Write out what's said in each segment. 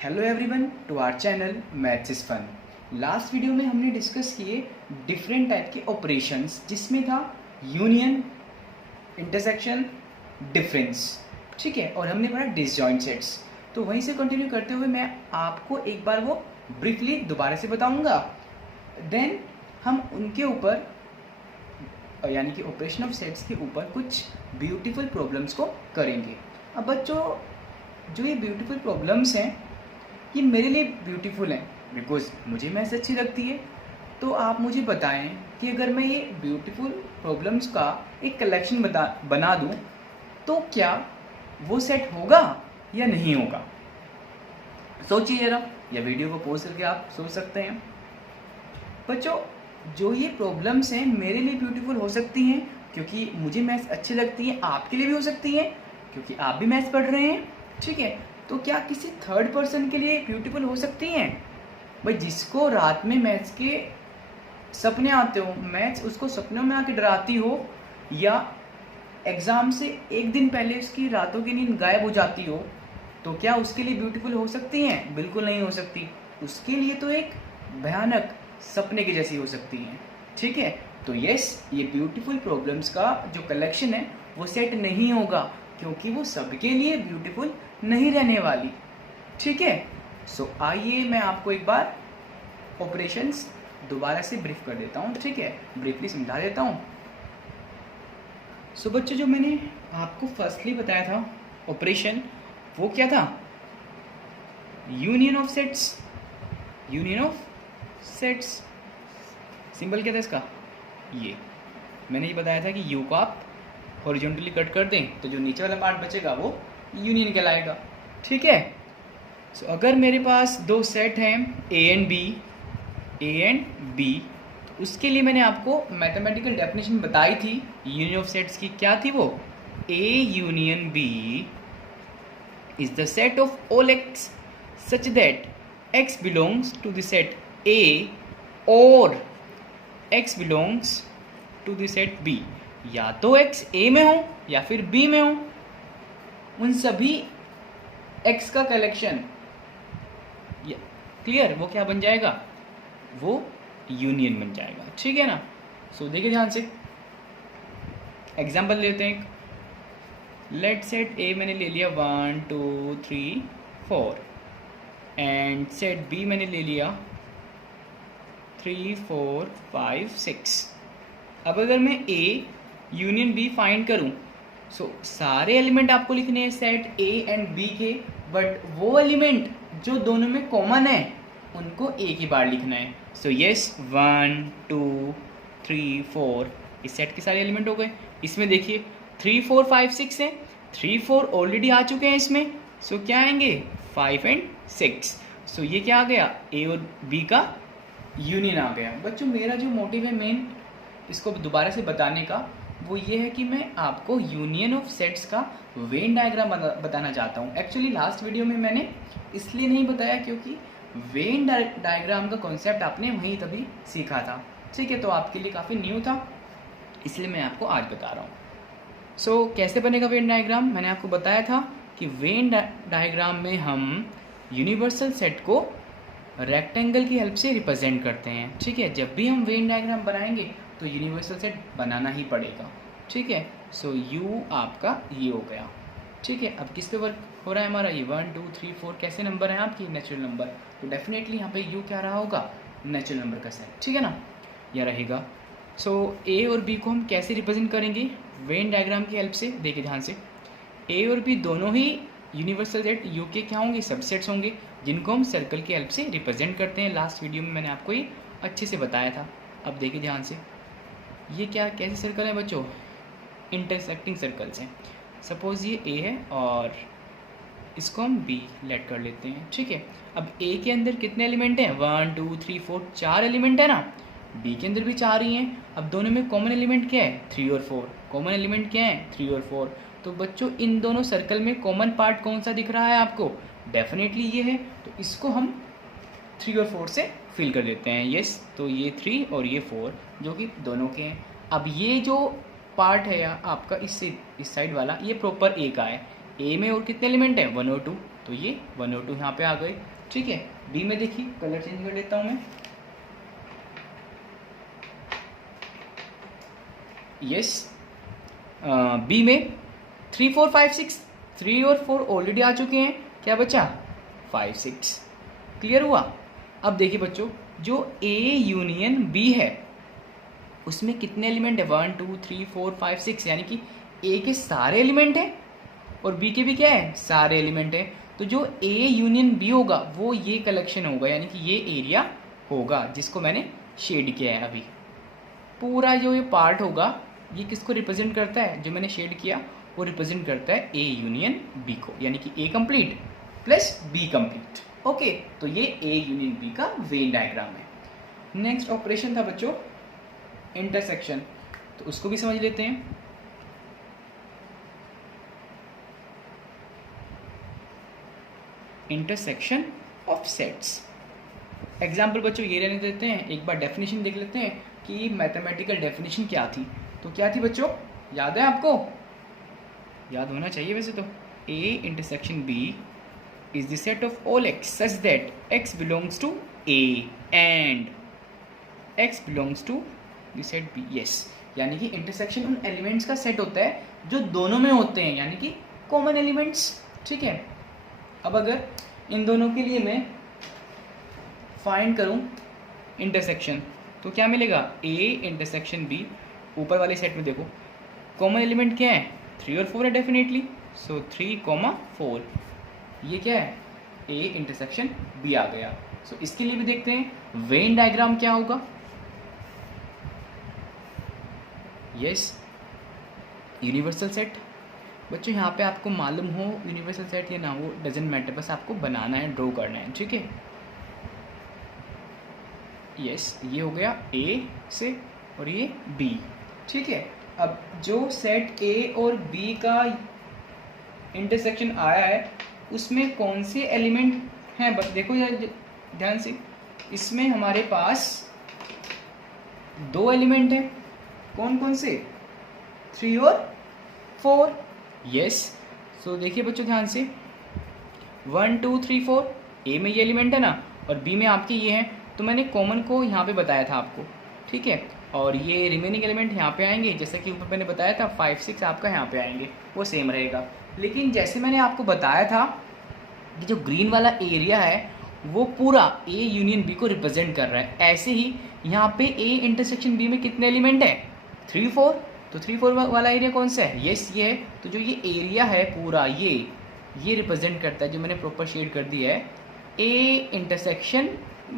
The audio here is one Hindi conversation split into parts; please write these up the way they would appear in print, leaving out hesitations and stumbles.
Hello everyone to our channel maths is fun. Last video में हमने डिस्कस किए डिफरेंट टाइप के ऑपरेशंस, जिसमें था यूनियन, इंटरसेक्शन, डिफरेंस, ठीक है, और हमने पढ़ा डिसजॉइंट सेट्स। तो वहीं से कंटिन्यू करते हुए मैं आपको एक बार वो ब्रीफली दोबारा से बताऊंगा, देन हम उनके ऊपर यानी कि ऑपरेशन ऑफ सेट्स के ऊपर कुछ ब्यूटीफुल प्रॉब्लम्स को करेंगे। अब बच्चों, जो ये ब्यूटीफुल प्रॉब्लम्स हैं ये मेरे लिए ब्यूटीफुल हैं बिकॉज मुझे मैथ्स अच्छी लगती है। तो आप मुझे बताएं कि अगर मैं ये ब्यूटीफुल प्रॉब्लम्स का एक कलेक्शन बना दूं तो क्या वो सेट होगा या नहीं होगा। सोचिए जरा, या वीडियो को पॉज करके आप सोच सकते हैं। बच्चों, जो ये प्रॉब्लम्स हैं मेरे लिए ब्यूटीफुल हो सकती हैं क्योंकि मुझे मैथ्स अच्छी लगती है, आपके लिए भी हो सकती है क्योंकि आप भी मैथ्स पढ़ रहे हैं, ठीक है। तो क्या किसी थर्ड पर्सन के लिए ब्यूटीफुल हो सकती हैं? भाई, जिसको रात में मैथ्स के सपने आते हो, मैथ्स उसको सपनों में आके डराती हो, या एग्ज़ाम से एक दिन पहले उसकी रातों की नींद गायब हो जाती हो, तो क्या उसके लिए ब्यूटीफुल हो सकती हैं? बिल्कुल नहीं हो सकती। उसके लिए तो एक भयानक सपने की जैसी हो सकती हैं, ठीक है। तो यस, ये ब्यूटीफुल प्रॉब्लम्स का जो कलेक्शन है वो सेट नहीं होगा क्योंकि वो सबके लिए ब्यूटीफुल नहीं रहने वाली, ठीक है। सो आइए मैं आपको एक बार ऑपरेशंस दोबारा से ब्रीफ कर देता हूँ, ठीक है, ब्रीफली समझा देता हूँ। सो बच्चों, जो मैंने आपको फर्स्टली बताया था ऑपरेशन, वो क्या था? Union of sets. Union of sets symbol क्या था इसका? ये मैंने ये बताया था कि यू को आप हॉरिजॉन्टली कट कर दें तो जो नीचे वाला पार्ट बचेगा वो यूनियन कहलाएगा, ठीक है। सो अगर मेरे पास दो सेट हैं ए एंड बी, तो उसके लिए मैंने आपको मैथमेटिकल डेफिनेशन बताई थी यूनियन ऑफ सेट्स की। क्या थी वो? A union B is the set of all x such that x belongs to the set A और x belongs to the set B. या तो एक्स ए में हो या फिर बी में हो, उन सभी एक्स का कलेक्शन, क्लियर, वो क्या बन जाएगा? वो यूनियन बन जाएगा, ठीक है ना। सो देखिए ध्यान से, एग्जांपल लेते हैं। लेट सेट ए मैंने ले लिया 1 2 3 4 एंड सेट बी मैंने ले लिया 3 4 5 6। अब अगर मैं ए यूनियन बी फाइंड करूं, सो सारे एलिमेंट आपको लिखने हैं सेट ए एंड बी के, बट वो एलिमेंट जो दोनों में कॉमन है उनको एक ही बार लिखना है। सो यस, 1 2 3 4 इस सेट के सारे एलिमेंट हो गए। इसमें देखिए 3 4 5 6 है, 3 4 ऑलरेडी आ चुके हैं इसमें, सो क्या आएंगे 5 एंड 6। सो ये क्या आ गया? ए और बी का यूनियन आ गया। बच्चों, मेरा जो मोटिव है मेन इसको दोबारा से बताने का, वो ये है कि मैं आपको यूनियन ऑफ सेट्स का वेन डायग्राम बताना चाहता हूँ। एक्चुअली लास्ट वीडियो में मैंने इसलिए नहीं बताया क्योंकि वेन डायग्राम का कॉन्सेप्ट आपने वहीं तभी सीखा था, ठीक है, तो आपके लिए काफ़ी न्यू था, इसलिए मैं आपको आज बता रहा हूँ। सो कैसे बनेगा वेन डायग्राम? मैंने आपको बताया था कि वेन डायग्राम में हम यूनिवर्सल सेट को रेक्टेंगल की हेल्प से रिप्रेजेंट करते हैं, ठीक है। जब भी हम वेन डायग्राम बनाएंगे तो यूनिवर्सल सेट बनाना ही पड़ेगा, ठीक है। सो यू आपका ये हो गया, ठीक है। अब किस पे वर्क हो रहा है हमारा? ये 1 2 3 4 कैसे नंबर हैं आपकी? Natural number. तो डेफिनेटली यहाँ पे यू क्या रहा होगा? नेचुरल नंबर का सेट, ठीक है ना, यह रहेगा। सो ए और बी को हम कैसे रिप्रेजेंट करेंगे? वेन डायग्राम की हेल्प से। देखिए ध्यान से, ए और बी दोनों ही यूनिवर्सल सेट यू के क्या होंगे? सबसेट्स होंगे, जिनको हम सर्कल की हेल्प से रिप्रेजेंट करते हैं। लास्ट वीडियो में मैंने आपको ये अच्छे से बताया था। अब देखिए ध्यान से, ये क्या कैसे सर्कल है बच्चों? इंटरसेक्टिंग सर्कल्स हैं। सपोज ये ए है और इसको हम बी लेट कर लेते हैं, ठीक है। अब ए के अंदर कितने एलिमेंट हैं? 1 2 3 4 4 एलिमेंट है ना। बी के अंदर भी 4 ही हैं। अब दोनों में कॉमन एलिमेंट क्या है? 3 और 4। कॉमन एलिमेंट क्या है? 3 और 4। तो बच्चों, इन दोनों सर्कल में कॉमन पार्ट कौन सा दिख रहा है आपको? डेफिनेटली ये है, तो इसको हम 3 और 4 से फिल कर देते हैं। यस, तो ये 3 और ये 4 जो कि दोनों के हैं। अब ये जो पार्ट है आपका इस साइड वाला, ये प्रॉपर ए का है। ए में और कितने एलिमेंट हैं? 1 और 2। तो ये 1 और 2 यहाँ पे आ गए। ठीक है, बी में देखिए, कलर चेंज कर देता हूँ मैं। यस, बी में 3 4 5 6, 3 और 4 ऑलरेडी आ चुके हैं, क्या बचा 5 6। क्लियर हुआ। अब देखिए बच्चों, जो ए यूनियन बी है उसमें कितने एलिमेंट है, 1 2 3 4 5 6, यानी कि ए के सारे एलिमेंट हैं और बी के भी क्या है, सारे एलिमेंट हैं। तो जो ए यूनियन बी होगा वो ये कलेक्शन होगा, यानी कि ये एरिया होगा जिसको मैंने शेड किया है अभी। पूरा जो ये पार्ट होगा ये किसको रिप्रेजेंट करता है, जो मैंने शेड किया वो रिप्रेजेंट करता है ए यूनियन बी को, यानी कि A complement plus B complement. Okay, तो ये ए यूनियन बी का वेन डायग्राम है। नेक्स्ट ऑपरेशन था बच्चों इंटरसेक्शन, तो उसको भी समझ लेते हैं। Intersection of sets. एग्जाम्पल बच्चों ये रहने देते हैं, एक बार डेफिनेशन देख लेते हैं कि मैथमेटिकल डेफिनेशन क्या थी। तो क्या थी बच्चों, याद है आपको, याद होना चाहिए वैसे तो। A intersection B is the set of all x such that x belongs to A and x belongs to the set B. Yes, यानी कि इंटरसेक्शन उन एलिमेंट्स का सेट होता है जो दोनों में होते हैं, यानी कि कॉमन एलिमेंट्स। ठीक है, अब अगर इन दोनों के लिए मैं फाइंड करूं इंटरसेक्शन तो क्या मिलेगा, ए इंटरसेक्शन बी। ऊपर वाले सेट में देखो कॉमन एलिमेंट क्या है, 3 और 4 है डेफिनेटली, सो 3 4 ये क्या है, ए इंटरसेक्शन बी आ गया। सो इसके लिए भी देखते हैं वेन डायग्राम क्या होगा। Yes, universal set. बच्चों यहाँ पे आपको मालूम हो यूनिवर्सल सेट या ना हो डजेंट मैटर, बस आपको बनाना है, ड्रॉ करना है। ठीक है, यस, ये हो गया ए से और ये बी। ठीक है, अब जो सेट ए और बी का इंटरसेक्शन आया है उसमें कौन से एलिमेंट हैं, बस देखो यार ध्यान से, इसमें हमारे पास 2 एलिमेंट हैं। कौन कौन से, 3 और 4। यस, सो देखिए बच्चों ध्यान से, 1 2 3 4 ए में ये एलिमेंट है ना, और बी में आपके ये हैं। तो मैंने कॉमन को यहाँ पे बताया था आपको। ठीक है, और ये रिमेनिंग एलिमेंट यहाँ पे आएंगे, जैसा कि ऊपर मैंने बताया था 5 6 आपका यहाँ पे आएंगे, वो सेम रहेगा। लेकिन जैसे मैंने आपको बताया था कि जो ग्रीन वाला एरिया है वो पूरा ए यूनियन बी को रिप्रेजेंट कर रहा है, ऐसे ही यहाँ पे ए इंटरसेक्शन बी में कितने एलिमेंट है, 3 4। तो 3 4 वाला एरिया कौन सा है, यस ये है। तो जो ये एरिया है पूरा ये रिप्रेजेंट करता है, जो मैंने प्रॉपर शेड कर दिया है, ए इंटरसेक्शन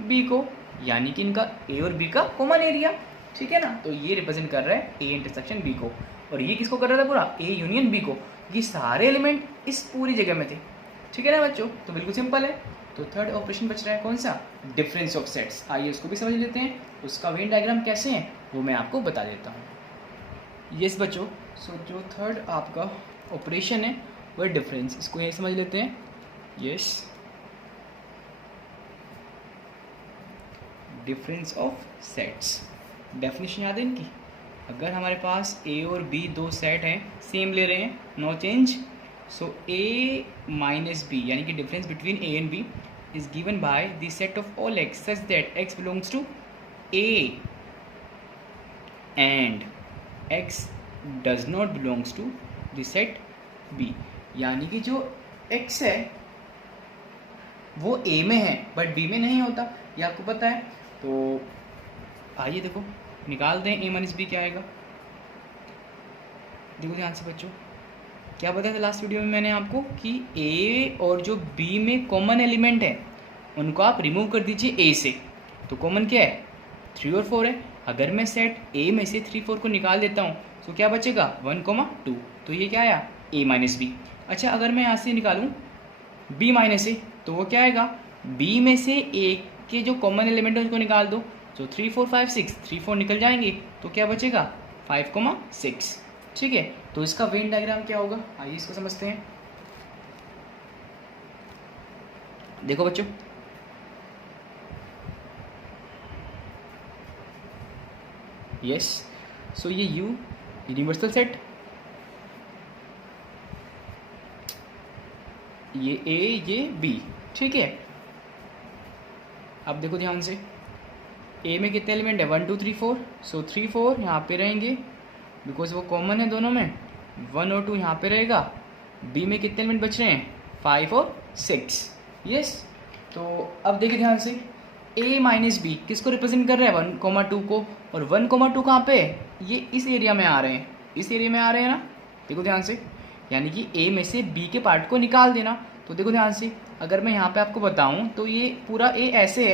बी को, यानी कि इनका ए और बी का कॉमन एरिया। ठीक है ना, तो ये रिप्रेजेंट कर रहा है ए इंटरसेक्शन बी को, और ये किसको कर रहा था, पूरा ए यूनियन बी को। ये सारे एलिमेंट इस पूरी जगह में थे। ठीक है ना बच्चों, तो बिल्कुल सिंपल है। तो थर्ड ऑपरेशन बच रहा है कौन सा, डिफरेंस ऑफ सेट्स। आइए उसको भी समझ लेते हैं, उसका वेन डायग्राम कैसे है वो मैं आपको बता देता हूँ। यस बच्चों, सो जो थर्ड आपका ऑपरेशन है वो है डिफरेंस, इसको यही समझ लेते हैं। Yes, difference of sets. Definition याद है इनकी, अगर हमारे पास ए और बी 2 सेट हैं, सेम ले रहे हैं, no change, so A minus B यानी कि difference between A and B is given by the set of all x such that x belongs to A and x does not belongs to the set B. यानी कि जो एक्स है वो ए में है बट बी में नहीं होता, ये आपको पता है। तो आइए देखो निकाल दें, ए माइनस बी क्या आएगा। देखो ध्यान से बच्चों, क्या बताया था लास्ट वीडियो में मैंने आपको कि ए और जो बी में कॉमन एलिमेंट है उनको आप रिमूव कर दीजिए ए से। तो कॉमन क्या है, 3 और 4 है। अगर मैं सेट ए में से 3 4 को निकाल देता हूँ तो क्या बचेगा, 1 2। तो ये क्या आया, ए माइनस बी। अच्छा, अगर मैं यहाँ से निकालूँ बी माइनस ए तो वो क्या आएगा, बी में से ए के जो कॉमन एलिमेंट है उसको निकाल दो, तो 3 4 5 6, 3 4 निकल जाएंगे, तो क्या बचेगा 5 6। ठीक है, तो इसका वेन डायग्राम क्या होगा, आइए इसको समझते हैं। देखो बच्चों, यस, सो ये यू यूनिवर्सल सेट, ये ए ये बी, ठीक है। अब देखो ध्यान से, ए में कितने एलिमेंट है 1 2 3 4, सो 3 4 यहाँ पे रहेंगे बिकॉज वो कॉमन है दोनों में, 1 और 2 यहाँ पे रहेगा। बी में कितने एलिमेंट बच रहे हैं 5 और 6, यस। तो अब देखिए ध्यान से, a माइनस बी किसको रिप्रेजेंट कर रहा है 1,2 को, और 1,2 कहाँ पे है, ये इस एरिया में आ रहे हैं, इस एरिया में आ रहे हैं ना, देखो ध्यान से, यानी कि a में से b के पार्ट को निकाल देना। तो देखो ध्यान से, अगर मैं यहाँ पे आपको बताऊँ तो ये पूरा a ऐसे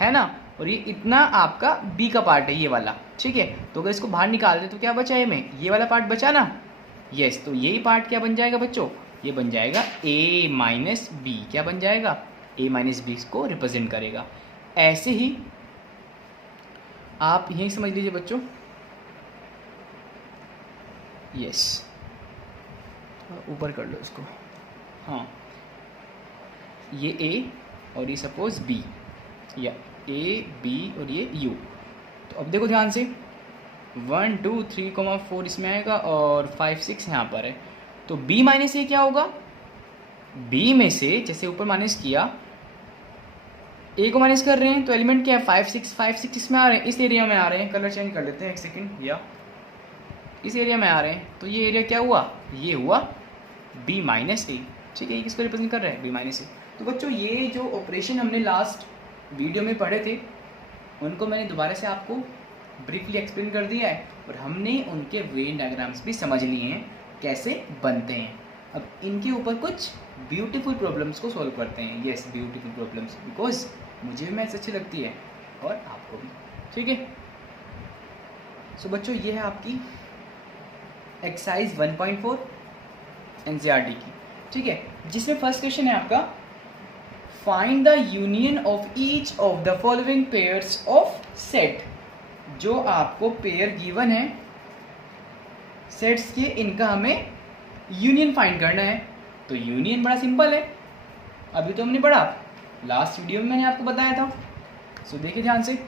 है ना, और ये इतना आपका b का पार्ट है ये वाला, ठीक है। तो अगर इसको बाहर निकाल दे तो क्या बचा है में, ये वाला पार्ट बचा ना, यस। तो यही पार्ट क्या बन जाएगा बच्चों, ये बन जाएगा a माइनस बी, क्या बन जाएगा a माइनस बी को रिप्रेजेंट करेगा। ऐसे ही आप यही समझ लीजिए बच्चों, यस, ऊपर कर लो इसको, हाँ, ये a और ये सपोज b, या a b और ये u। तो अब देखो ध्यान से, 1 2 3 4 इसमें आएगा और 5 6 यहाँ पर है। तो b माइनस ए क्या होगा, b में से जैसे ऊपर माइनस किया, a को माइनस कर रहे हैं तो एलिमेंट क्या है 5 6 इसमें आ रहे हैं, इस एरिया में आ रहे हैं। कलर चेंज कर लेते हैं एक सेकंड, या इस एरिया में आ रहे हैं। तो ये एरिया क्या हुआ, ये हुआ b माइनस ए, ठीक है। ये किसको रिप्रेजेंट कर रहे हैं b माइनस ए। तो बच्चों ये जो ऑपरेशन हमने लास्ट वीडियो में पढ़े थे उनको मैंने दोबारा से आपको ब्रीफली एक्सप्लेन कर दिया है, और हमने उनके वेन डायग्राम्स भी समझ लिए हैं कैसे बनते हैं। अब इनके ऊपर कुछ ब्यूटीफुल प्रॉब्लम्स को सॉल्व करते हैं, यस ब्यूटीफुल प्रॉब्लम्स, बिकॉज मुझे भी मैथ्स अच्छी लगती है और आपको भी, ठीक है। सो बच्चों ये है आपकी एक्सरसाइज 1.4 एनसीईआरटी की, ठीक है, जिसमें फर्स्ट क्वेश्चन है आपका, find the union of each of the following pairs of set. जो आपको पेयर गिवन है सेट्स के, इनका हमें यूनियन फाइंड करना है। तो यूनियन बड़ा सिंपल है, अभी तो हमने पढ़ा, लास्ट वीडियो में मैंने आपको बताया था। सो देखिए ध्यान से,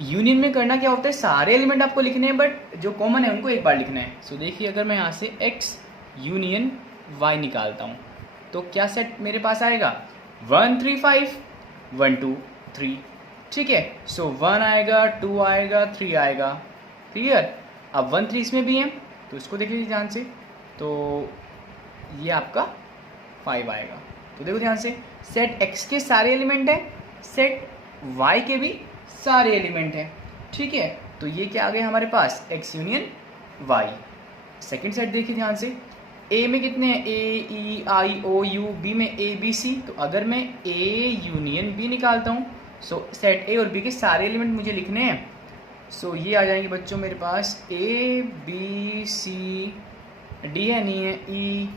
यूनियन में करना क्या होता है, सारे एलिमेंट आपको लिखने हैं बट जो कॉमन है उनको एक बार लिखना है। सो देखिए, अगर मैं यहाँ से x यूनियन y निकालता हूँ तो क्या सेट मेरे पास आएगा 1 3 5 1 2 3, ठीक है। सो 1 आएगा, 2 आएगा, 3 आएगा, क्लियर। अब 1 3 इसमें भी है तो इसको देखिए ध्यान से, तो ये आपका 5 आएगा। तो देखो ध्यान से, सेट x के सारे एलिमेंट है, सेट y के भी सारे एलिमेंट हैं, ठीक है। तो ये क्या आ गया हमारे पास x union y। Second set देखिए ध्यान से, a में कितने हैं a e i o u, b में a b c। तो अगर मैं a यूनियन b निकालता हूँ, सो सेट a और b के सारे एलिमेंट मुझे लिखने हैं। सो ये आ जाएंगे बच्चों मेरे पास a b c d है नहीं है, e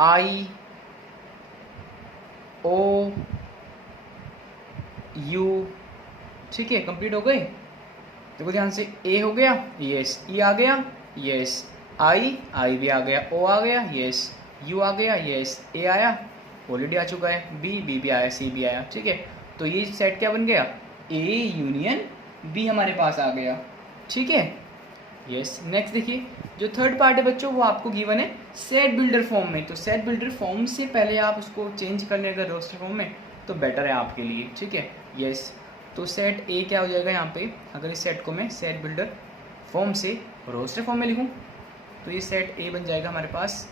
i o u, ठीक है, कंप्लीट हो गए। देखो ध्यान से, a हो गया, यस, e आ गया, यस, i भी आ गया, o आ गया, यस, u आ गया, यस, a आया, ऑलरेडी आ चुका है, b भी आया, c भी आया, ठीक है। तो ये सेट क्या बन गया, a यूनियन b हमारे पास आ गया, ठीक है, यस। नेक्स्ट देखिए, जो थर्ड पार्ट है बच्चों वो आपको गिवन है सेट बिल्डर फॉर्म में। तो सेट बिल्डर फॉर्म से पहले आप उसको चेंज कर लें अगर रोस्टर फॉर्म में तो बेटर है आपके लिए, ठीक है, यस। तो सेट ए क्या हो जाएगा यहाँ पे, अगर इस सेट को मैं सेट बिल्डर फॉर्म से रोस्टर फॉर्म में लिखूँ तो ये सेट ए बन जाएगा हमारे पास,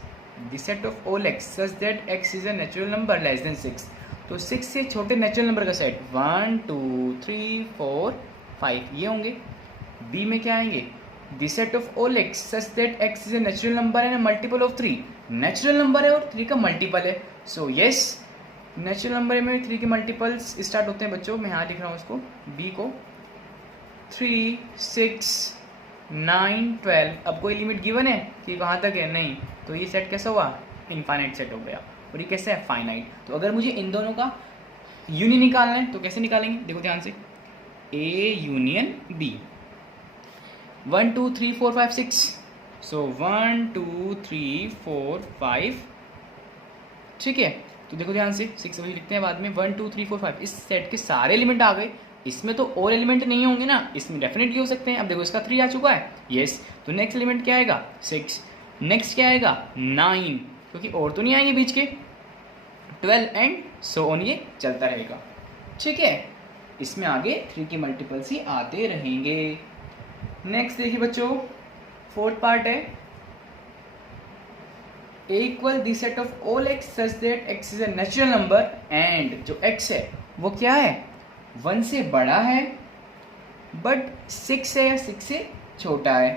the set of all x such that x is a natural number less than 6। तो 6 से छोटे नेचुरल नंबर का सेट 1 2 3 4 5 ये होंगे। बी में क्या आएंगे, the set of all x such that x is a natural number and a multiple of 3। Natural number है और 3 का मल्टीपल है, सो यस नेचुरल नंबर में 3 के मल्टीपल्स स्टार्ट होते हैं बच्चों, मैं यहाँ लिख रहा हूँ उसको बी को 3 6 9 12। अब कोई लिमिट गिवन है कि कहाँ तक है, नहीं, तो ये सेट कैसा हुआ, इनफाइनाइट सेट हो गया, और ये कैसे है, फाइनाइट। तो अगर मुझे इन दोनों का यूनियन निकालना है तो कैसे निकालेंगे, देखो ध्यान से, ए यूनियन बी, 1 2 3 4 5 6, सो 1 2 3 4 5, ठीक है। तो देखो ध्यान से, 6 वही लिखते हैं बाद में, 1 2 3 4 5, इस सेट के सारे एलिमेंट आ गए। इसमें तो और एलिमेंट नहीं होंगे ना, इसमें डेफिनेटली हो सकते हैं। अब देखो इसका 3 आ चुका है, यस। तो नेक्स्ट एलिमेंट क्या आएगा 6, नेक्स्ट क्या आएगा 9, क्योंकि और तो नहीं आएंगे बीच के, 12 एंड सो ऑन, ये चलता रहेगा। ठीक है, इसमें आगे 3 के मल्टीपल्स ही आते रहेंगे। नेक्स्ट देखिए बच्चों, फोर्थ पार्ट है A equal the set of all x such that x is a natural number and जो x है वो क्या है, 1 से बड़ा है बट 6 है या 6 से छोटा है।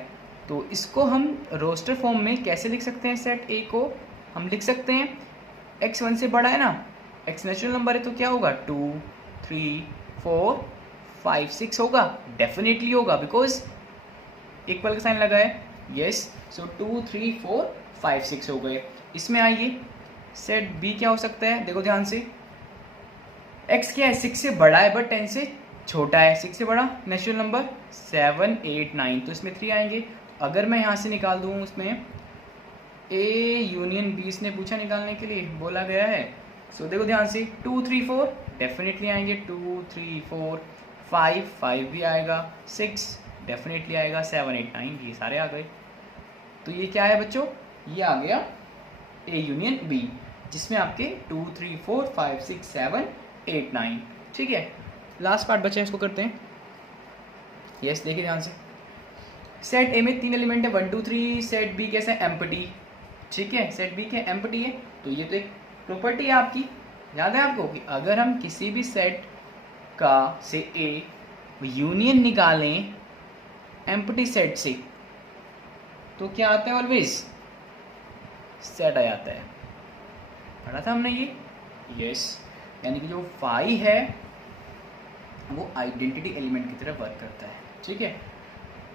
तो इसको हम रोस्टर फॉर्म में कैसे लिख सकते हैं, सेट A को हम लिख सकते हैं x 1 से बड़ा है ना, x नेचुरल नंबर है तो क्या होगा 2 3 4 5 6 होगा, डेफिनेटली होगा बिकॉज इक्वल का साइन लगा है। यस, सो 2 3 4 5 6 हो गए। इसमें आइए सेट बी क्या हो सकता है, देखो ध्यान से, x क्या है 6 से बड़ा है बट 10 से छोटा है। 6 से बड़ा नेचुरल नंबर 7 8 9, तो इसमें 3 आएंगे। अगर मैं यहाँ से निकाल दूँ उसमें A यूनियन B, इसने पूछा निकालने के लिए, बोला गया है। सो देखो ध्यान से 2 3 4 डेफिनेटली आएंगे, 2 3 4 5 भी आएगा, 6 डेफिनेटली आएगा, 7 8 9 ये सारे आ गए। तो ये क्या है बच्चों, ये आ गया A यूनियन B, जिसमें आपके 2 3 4 5 6 7 8 9। ठीक है, लास्ट पार्ट बचा है, इसको करते हैं। यस, देखिए ध्यान से, सेट A में 3 एलिमेंट है 1 2 3, सेट B कैसा है एम्प्टी। ठीक है, सेट B क्या एम्प्टी है, तो ये तो एक प्रॉपर्टी है आपकी, याद है आपको कि अगर हम किसी भी सेट का से A यूनियन निकालें एम्प्टी सेट से तो क्या आता है, ऑलवेज सेट आ जाता है। पढ़ा था हमने ये। यस, यानी कि जो फाई है वो आइडेंटिटी एलिमेंट की तरह वर्क करता है। ठीक है,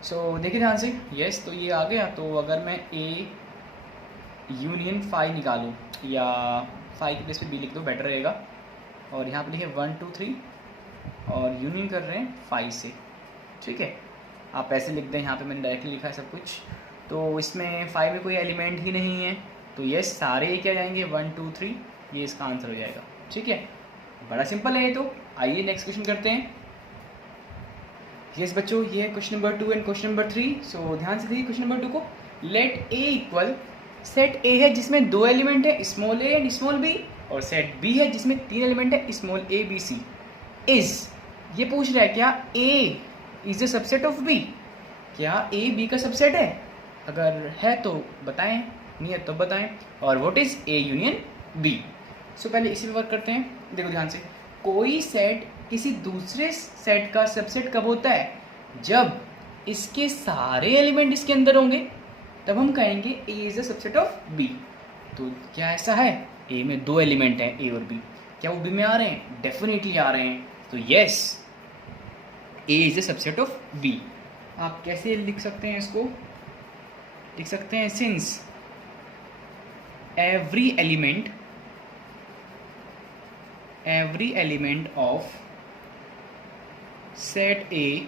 सो देखिए ध्यान से। यस, तो ये आ गया। तो अगर मैं A यूनियन फाई निकालूं, या फाई की प्लेस पे B लिख दो, बेटर रहेगा। और यहाँ पे लिखे 1 2 3 और यूनियन कर रहे हैं 5 से। ठीक है, आप ऐसे लिख दें, यहाँ पे मैंने डायरेक्टली लिखा है सब कुछ। तो इसमें 5 में कोई एलिमेंट ही नहीं है, तो ये सारे क्या जाएंगे 1 2 3, ये इसका आंसर हो जाएगा। ठीक है, बड़ा सिंपल है ये। तो आइए नेक्स्ट क्वेश्चन करते हैं। यस बच्चों, ये है question number 2 and question number 3। So ध्यान से देखिए क्वेश्चन नंबर 2 को। Let A equal, set A है जिसमें 2 एलिमेंट है small a and small b, और सेट B है जिसमें 3 एलिमेंट है small a b c। Is, ये पूछ रहा है क्या A is the subset of B, क्या A B का सबसेट है? अगर है तो बताएं, नहीं है तो बताएं। और what is A union B। सो पहले इसी पे वर्क करते हैं। देखो ध्यान से, कोई सेट किसी दूसरे सेट का सबसेट कब होता है, जब इसके सारे एलिमेंट इसके अंदर होंगे, तब हम कहेंगे A is the subset of B। तो क्या ऐसा है, A में 2 एलिमेंट हैं A और B, क्या वो B में आ रहे हैं? डेफिनेटली आ रहे हैं। तो yes, A is the subset of B। आप कैसे लिख सकते हैं इसको, लिख सकते हैं since every element of set A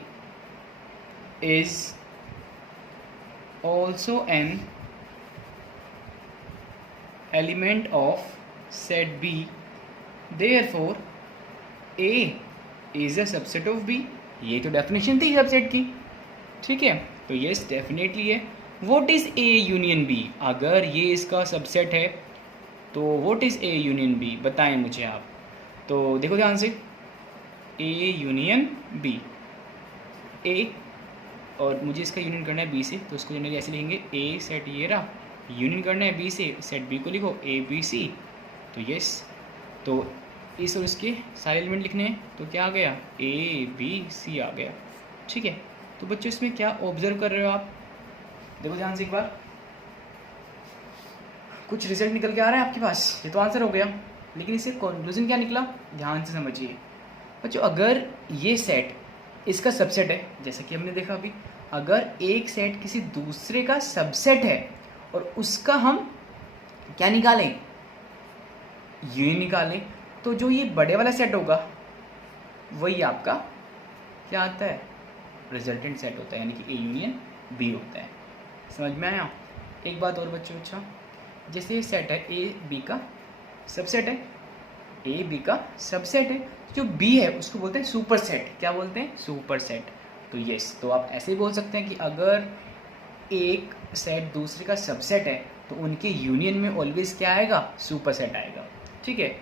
is also an element of set B, therefore A is a subset of B। ये तो डेफिनेशन थी सबसेट की। ठीक है, तो यस डेफिनेटली है। What is A union B, अगर ये इसका सबसेट है तो what is A union B, बताएं मुझे आप। तो देखो ध्यान से, A यूनियन B, A, और मुझे इसका यूनियन करना है B से, तो उसको जनरली ऐसे लिखेंगे A सेट ये रहा, यूनियन करना है B से, सेट B को लिखो A B C। तो यस, तो इस और इसके सारे एलिमेंट लिखने हैं, तो क्या आ गया A B C आ गया। ठीक है, तो बच्चों इसमें क्या ऑब्जर्व कर रहे हो आप, देखो ध्यान से एक बार, कुछ रिजल्ट निकल के आ रहा है आपके पास। ये तो आंसर हो गया, लेकिन इससे कंक्लूजन क्या निकला, ध्यान से समझिए बच्चों। अगर ये सेट इसका सबसेट है, जैसा कि हमने देखा अभी, अगर एक सेट किसी दूसरे का सबसेट है और उसका हम क्या निकालें, यूनियन निकालें, तो जो ये बड़े वाला सेट होगा वही आपका क्या आता है, रिजल्टेंट सेट होता है, यानी कि A यूनियन B होता है। समझ में आया? एक बात और बच्चों, अच्छा जैसे ये सेट है A B का सबसेट है, A B का सबसेट है, जो B है उसको बोलते हैं सुपर सेट। क्या बोलते हैं? Super set. तो यस, तो आप ऐसे ही बोल सकते हैं कि अगर एक सेट दूसरे का सबसेट है तो उनके यूनियन में ऑलवेज क्या आएगा, सुपर सेट आएगा, ठीक है।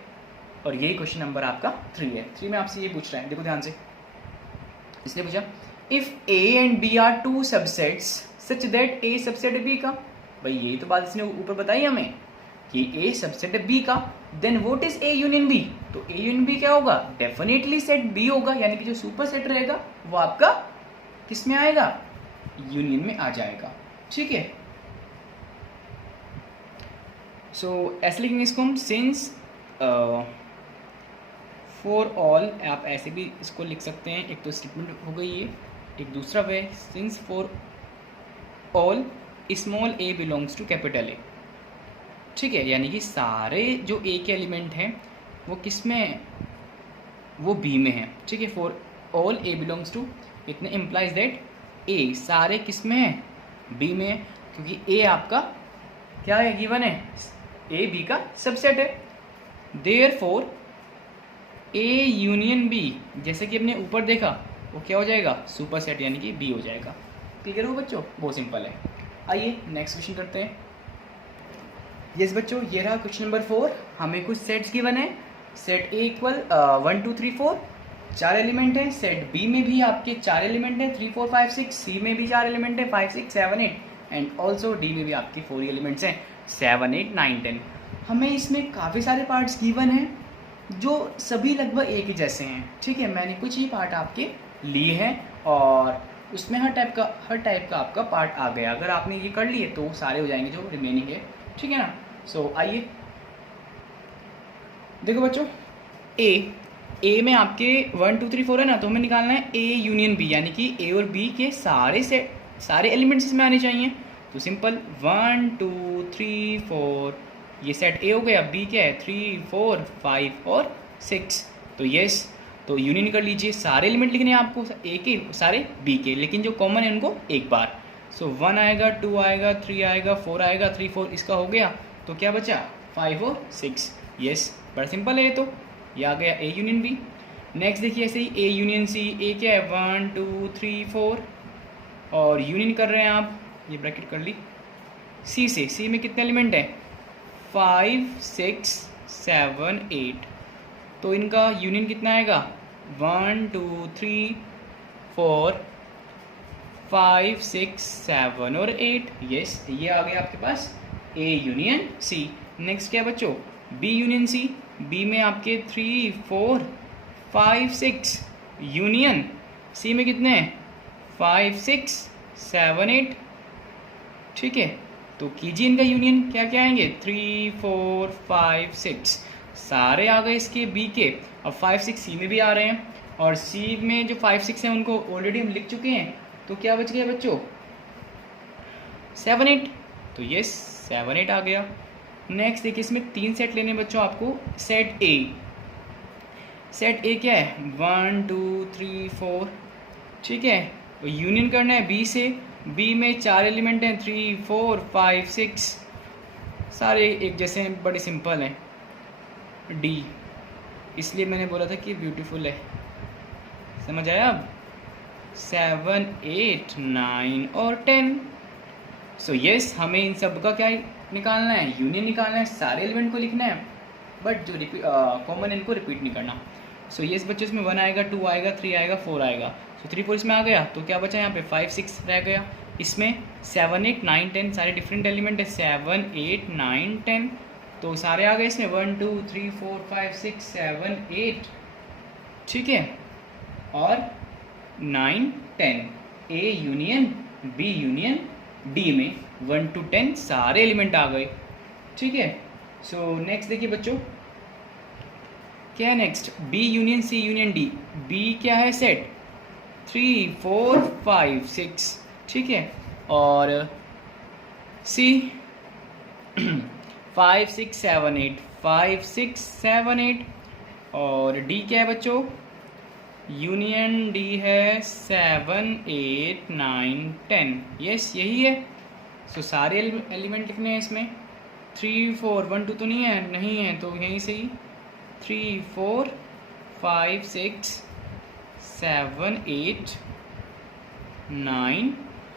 और यही क्वेश्चन नंबर आपका 3 है। 3 में आपसे ये पूछ रहा है, देखो ध्यान से, इसने पूछा if A and B are two subsets such that A subset है बी का। भाई यही तो बात इसने ऊपर बताई हमें कि ए सबसेट है बी का, then what is A union B. तो ए यूनियन बी क्या होगा, डेफिनेटली सेट बी होगा, यानी कि जो सुपर सेट रहेगा वो आपका किस में आएगा, यूनियन में आ जाएगा, ठीक है। सो ऐसे लिखेंगे इसको हम, सिंस फॉर ऑल, आप ऐसे भी इसको लिख सकते हैं, एक तो स्टेटमेंट हो गई ये, एक दूसरा way, since for all small a belongs to capital A, ठीक है, यानी कि सारे जो ए के एलिमेंट हैं वो किस में है, वो बी में है, ठीक है। For all A belongs to, इतने इम्प्लाइज दैट ए सारे किस में है, बी में है, क्योंकि ए आपका क्या है, गिवन है, ए बी का सबसेट है। देयरफॉर ए यूनियन बी, जैसे कि हमने ऊपर देखा, वो क्या हो जाएगा, सुपर सेट, यानी कि बी हो जाएगा। क्लियर हो बच्चों, बहुत सिंपल है। आइए नेक्स्ट क्वेश्चन करते हैं। यस बच्चों, ये रहा क्वेश्चन नंबर 4। हमें कुछ सेट्स गिवन है, सेट ए इक्वल 1 2 3 4, 4 एलिमेंट है। सेट बी में भी आपके 4 एलिमेंट है, 3 4 5 6, सी में भी 4 एलिमेंट है, 5 6 7 8, एंड ऑल्सो डी में भी आपके 4 एलिमेंट्स हैं, 7 8 9 10। हमें इसमें काफ़ी सारे पार्ट्स गिवन हैं जो सभी लगभग एक ही जैसे हैं, ठीक है। मैंने कुछ ही पार्ट आपके लिए हैं और उसमें हर टाइप का आपका पार्ट आ गया। अगर आपने ये कर लिए तो सारे हो जाएंगे जो रिमेनिंग है, ठीक है ना। सो आइए देखो बच्चों, ए में आपके 1 2 3 4 है ना, तो हमें निकालना है ए यूनियन बी, यानी कि ए और बी के सारे एलिमेंट्स इसमें आने चाहिए। तो सिंपल 1 2 3 4, ये सेट ए हो गया, बी क्या है 3 4 5 और 6। तो यस, तो यूनियन कर लीजिए, सारे एलिमेंट लिखने हैं आपको ए के, सारे बी के, लेकिन जो कॉमन है उनको एक बार। सो 1 आएगा, 2 आएगा, 3 आएगा, 4 आएगा, 3 4 इसका हो गया, तो क्या बचा 5 और 6। यस, बड़ा सिंपल है ये, तो ये आ गया ए यूनियन बी। नेक्स्ट देखिए ऐसे ही ए यूनियन सी, ए क्या है 1 2 3 4, और यूनियन कर रहे हैं आप, ये ब्रैकेट कर ली, सी से, सी में कितने एलिमेंट है 5 6 7 8, तो इनका यूनियन कितना आएगा 1 2 3 4 5 6 7 और 8। यस, ये आ गया आपके पास ए यूनियन सी। नेक्स्ट क्या बच्चों, बी यूनियन सी, बी में आपके 3 4 5 6, यूनियन सी में कितने हैं 5 6 7 8, ठीक है। तो कीजिए इनका यूनियन, क्या क्या आएंगे 3 4 5 6, सारे आ गए इसके बी के। अब 5 6 सी में भी आ रहे हैं, और सी में जो 5 6 हैं उनको ऑलरेडी हम लिख चुके हैं, तो क्या बच गया बच्चों 7 8, तो ये 7 8 आ गया। नेक्स्ट देखिए, इसमें 3 सेट लेने बच्चों आपको। सेट ए क्या है 1 2 3 4, ठीक है। तो यूनियन करना है बी से, बी में 4 एलिमेंट हैं 3 4 5 6, सारे एक जैसे हैं, बड़े सिंपल हैं। डी, इसलिए मैंने बोला था कि ब्यूटीफुल है, समझ आया अब। 7 8 9 और 10। सो यस, हमें इन सब का क्या निकालना है, यूनियन निकालना है, सारे एलिमेंट को लिखना है, बट जो कॉमन इनको रिपीट नहीं करना। सो यस बच्चों, इसमें 1 आएगा, 2 आएगा, 3 आएगा, 4 आएगा। सो 3 4 इसमें आ गया, तो क्या बचा यहाँ पे 5 6 रह गया। इसमें 7 8 9 10 सारे डिफरेंट एलिमेंट है, 7 8 9 10, तो सारे आ गए इसमें 1 2 3 4 5 6 7 8, ठीक है, और 9 10, A union B union D में 1 to 10 सारे एलिमेंट आ गए, ठीक है। सो नेक्स्ट देखिए बच्चों, क्या है next, B union C union D. B क्या है सेट 3 4 5 6, ठीक है, और सी 5 6 7 8, 5 6 7 8, और डी क्या है बच्चों, यूनियन डी है 7 8 9 10। यस, यही है। सो सारे एलिमेंट लिखने हैं इसमें। 3 4 1 2 तो नहीं है, तो यहीं से ही 3 4 5 6 7 8 9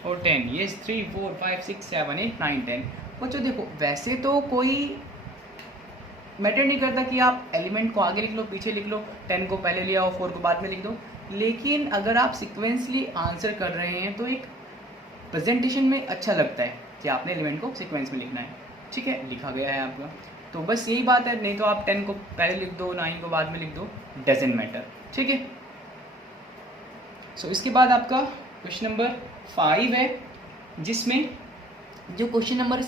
और 10। यस, 3 4 5 6 7 8 9 10। बच्चों देखो, वैसे तो कोई मैटर नहीं करता कि आप एलिमेंट को आगे लिख लो, पीछे लिख लो, 10 को पहले लिया और 4 को बाद में लिख दो, लेकिन अगर आप सिक्वेंसली आंसर कर रहे हैं तो एक प्रेजेंटेशन में अच्छा लगता है कि आपने एलिमेंट को सीक्वेंस में लिखना है। ठीक है, लिखा गया है आपका, तो बस यही बात है। नहीं तो आप 10 को पहले लिख दो, 9 को बाद में लिख दो, डजेंट मैटर। ठीक है, सो इसके बाद आपका क्वेश्चन नंबर 5 है, जिसमें जो क्वेश्चन नंबर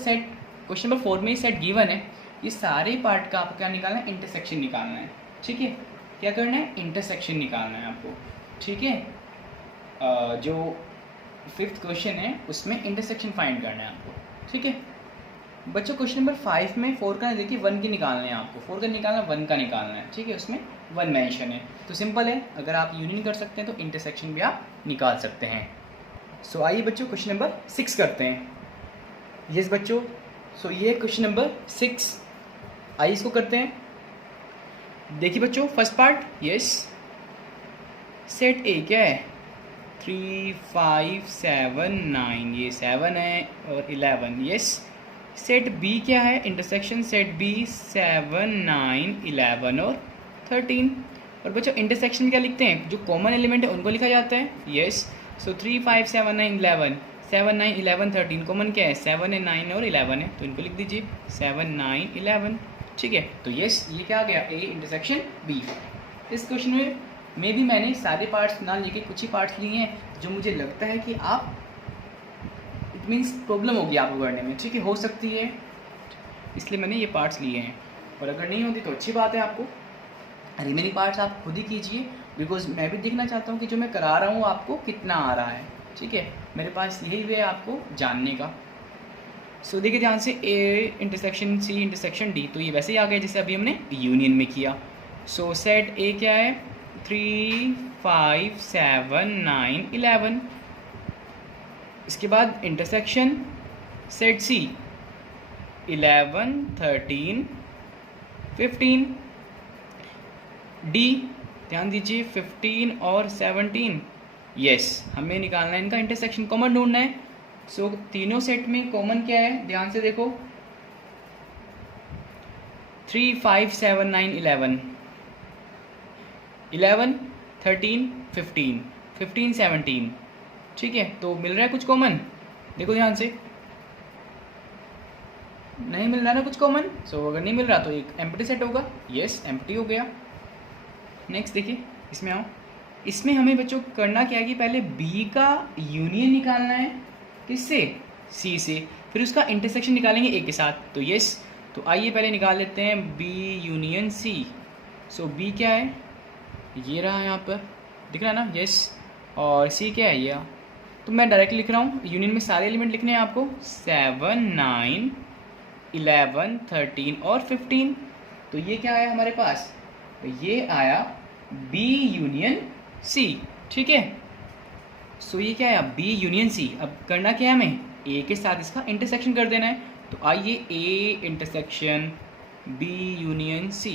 4 में सेट गिवन है, ये सारे पार्ट का आपको क्या निकालना है, इंटरसेक्शन निकालना है। ठीक है, क्या करना है, इंटरसेक्शन निकालना है आपको। ठीक है, जो 5th क्वेश्चन है उसमें इंटरसेक्शन फाइंड करना है आपको। ठीक है बच्चों, क्वेश्चन नंबर 5 में 4 का देखिए 1 की निकालना है आपको, 4 का निकालना, 1 का निकालना है। ठीक है, उसमें 1 मेंशन है, तो सिंपल है, अगर आप यूनियन कर सकते हैं तो इंटरसेक्शन भी आप निकाल सकते हैं। सो आइए बच्चों क्वेश्चन नंबर 6 करते हैं। यस बच्चों, सो ये क्वेश्चन नंबर 6, आइए इसको करते हैं। देखिए बच्चों, फर्स्ट पार्ट, यस, सेट ए क्या है, 3 5 7 9, ये 7 है और 11। यस, सेट बी क्या है, इंटरसेक्शन सेट बी 7 9 11 और 13। और बच्चों इंटरसेक्शन क्या लिखते हैं, जो कॉमन एलिमेंट है उनको लिखा जाता है। यस, सो 3 5 7 9 11, 7 9 11 13, कॉमन क्या है, 7 है, 9 और 11 है, तो इनको लिख दीजिए 7 9 11। ठीक है, तो यस, ये क्या आ गया, ए इंटरसेक्शन बी। इस क्वेश्चन में भी मैंने सारे पार्ट्स ना लेके कुछ ही पार्ट्स लिए हैं जो मुझे लगता है कि आप, इट मीन्स प्रॉब्लम होगी आपको करने में। ठीक है, हो सकती है, इसलिए मैंने ये पार्ट्स लिए हैं, और अगर नहीं होती तो अच्छी बात है, आपको रिमेनिंग पार्ट्स आप खुद ही कीजिए, बिकॉज मैं भी देखना चाहता हूँ कि जो मैं करा रहा हूँ आपको कितना आ रहा है। ठीक है, मेरे पास यही वे है आपको जानने का। सो देखिए ध्यान से, A intersection C intersection D, तो ये वैसे ही आ गया जैसे अभी हमने यूनियन में किया। सो सेट ए क्या है, 3 5 7 9 11। इसके बाद इंटरसेक्शन सेट सी 11 13 15। डी, ध्यान दीजिए, 15 और 17। यस, हमें निकालना है इनका इंटरसेक्शन, कॉमन ढूंढना है। सो तीनों सेट में कॉमन क्या है, ध्यान से देखो, 3 5 7 9 11, 11 13 15 15 17। ठीक है, तो मिल रहा है कुछ कॉमन, देखो ध्यान से, नहीं मिल रहा ना कुछ कॉमन। सो अगर नहीं मिल रहा तो एक एम्प्टी सेट होगा। यस, एम्प्टी हो गया। नेक्स्ट देखिए, इसमें आओ, इसमें हमें बच्चों करना क्या है कि पहले बी का यूनियन निकालना है, किससे, सी से, फिर उसका इंटरसेक्शन निकालेंगे ए के साथ। तो यस, तो आइए पहले निकाल लेते हैं बी यूनियन सी। सो बी क्या है, ये रहा यहाँ पर, दिख रहा है ना, यस, और सी क्या है, ये। तो मैं डायरेक्टली लिख रहा हूँ, यूनियन में सारे एलिमेंट लिखने हैं आपको, 7 9 11 13 और 15। तो ये क्या आया हमारे पास, तो ये आया बी यूनियन सी। ठीक है, सो ये क्या आया, बी यूनियन सी। अब करना क्या है, हमें ए के साथ इसका इंटरसेक्शन कर देना है। तो आइए, A intersection B union C,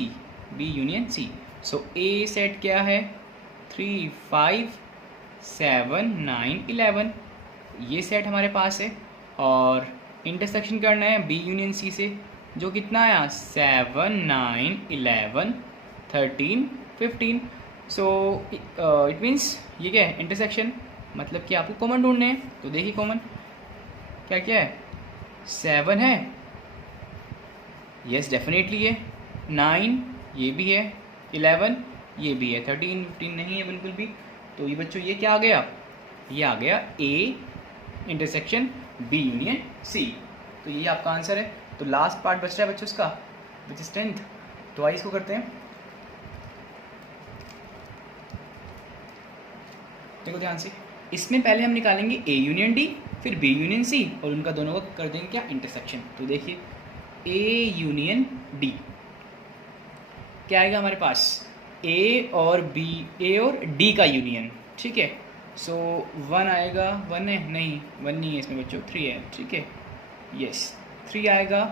B union C. So A set क्या है, 3 5 7 9 11, ये सेट हमारे पास है, और इंटरसेक्शन करना है बी यूनियन सी से, जो कितना आया, 7 9 11 13 15। सो इट मीन्स ये क्या है, इंटरसेक्शन, मतलब कि आपको कॉमन ढूंढने हैं। तो देखिए कॉमन क्या क्या है, 7 है, यस डेफिनेटली है, 9 ये भी है, 11 ये भी है, 13 15 नहीं है बिल्कुल भी। तो ये बच्चों ये क्या आ गया, ये आ गया A intersection B union C. तो ये आपका आंसर है। तो लास्ट पार्ट बच रहा है बच्चों इसका, विच इज 10th। तो आइए इसको करते हैं, देखो ध्यान से, इसमें पहले हम निकालेंगे ए यूनियन डी, फिर बी यूनियन सी, और उनका दोनों का कर देंगे क्या, इंटरसेक्शन। तो देखिए, ए यूनियन डी क्या आएगा हमारे पास, ए और बी, ए और डी का यूनियन। ठीक है, सो 1 आएगा, 1 है नहीं, 1 नहीं है इसमें बच्चों, 3 है। ठीक है, यस, 3 आएगा,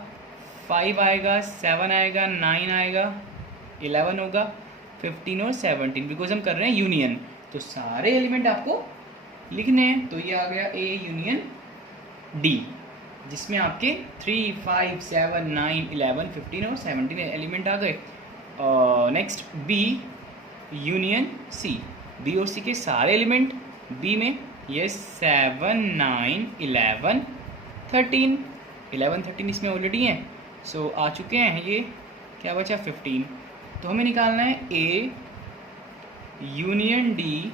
5 आएगा, 7 आएगा, 9 आएगा, 11 होगा, 15 और 17, बिकॉज हम कर रहे हैं यूनियन, तो सारे एलिमेंट आपको लिखने हैं। तो ये आ गया ए यूनियन डी। जिसमें आपके 3, 5, 7, 9, 11, 15 और 17 एलिमेंट आ गए। Next B union C, B और सी के सारे एलिमेंट बी में, ये 7, 9, 11, 13, 11, 13 इसमें ऑलरेडी हैं, सो आ चुके हैं। ये क्या बचा 15। तो हमें निकालना है A union D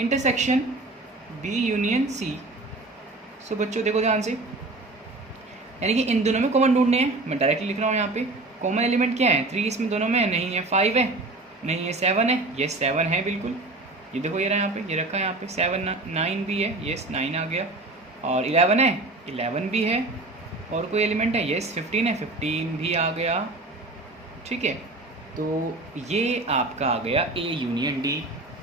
intersection B union C. So बच्चों देखो ध्यान से, यानी कि इन दोनों में कॉमन ढूंढने हैं। मैं डायरेक्टली लिख रहा हूँ यहाँ पे। कॉमन एलिमेंट क्या है, 3 इसमें दोनों में नहीं है, 5 है नहीं है, 7 है, ये 7 है बिल्कुल। ये देखो ये रहा यहाँ पे, ये रखा है यहाँ पे 7, 9 भी है, यस 9 आ गया। और 11 है, 11 भी है। और कोई एलिमेंट है, यस 15 है, 15 भी आ गया। ठीक है, तो ये आपका आ गया A union D